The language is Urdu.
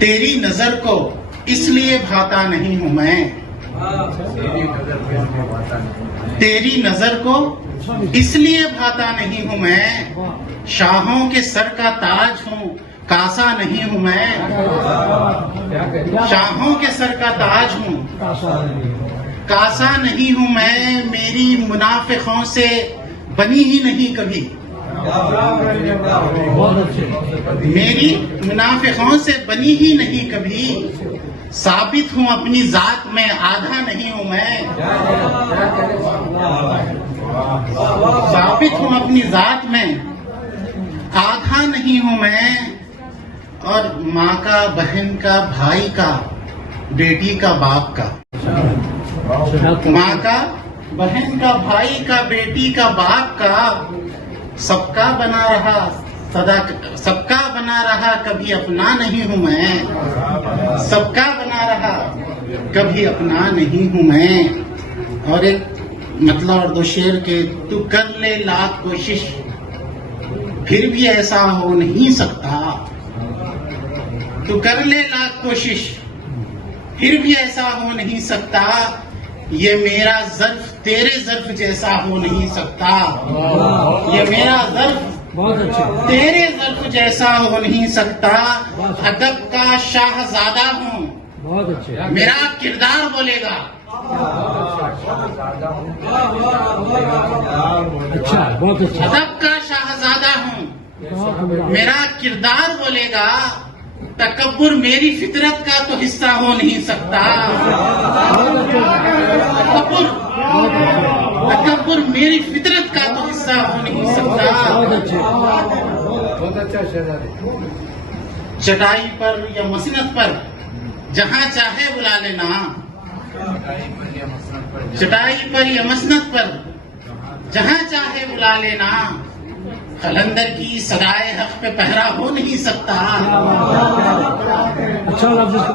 تیری نظر کو اس لیے بھاتا نہیں ہوں میں، تیری نظر کو اس لیے بھاتا نہیں ہوں میں، شاہوں کے سر کا تاج ہوں کاسا نہیں ہوں میں، شاہوں کے سر کا تاج ہوں کاسا نہیں ہوں میں، میری منافقوں سے بنی ہی نہیں کبھی، میری منافقوں سے بنی ہی نہیں کبھی، ثابت ہوں اپنی ذات میں آدھا نہیں ہوں میں، ثابت ہوں اپنی ذات میں آدھا نہیں ہوں میں، اور ماں کا بہن کا بھائی کا بیٹی کا باپ کا، ماں کا بہن کا بھائی کا بیٹی کا باپ کا، سب کا بنا رہا سب کا بنا رہا کبھی اپنا نہیں ہوں میں، سب کا بنا رہا کبھی اپنا نہیں ہوں میں۔ اور ایک مطلب اور دو شعر کے، تو کر لے لاکھ کوشش پھر بھی ایسا ہو نہیں سکتا، تو کر لے لاکھ کوشش پھر بھی ایسا ہو نہیں سکتا، یہ میرا ظرف تیرے ظرف جیسا ہو نہیں سکتا، یہ میرا ظرف تیرے ظرف جیسا ہو نہیں سکتا، ادب کا شاہزادہ ہوں میرا کردار بولے گا، ادب کا شاہزادہ ہوں میرا کردار بولے گا، تکبر میری فطرت کا تو حصہ ہو نہیں سکتا، تکبر میری فطرت کا تو حصہ ہو نہیں سکتا۔ چٹائی پر یا مسند پر جہاں چاہے بلا لینا، چٹائی پر یا مسند پر جہاں چاہے بلا لینا، قلندر کی صدائے حق پہ پہرا ہو نہیں سکتا۔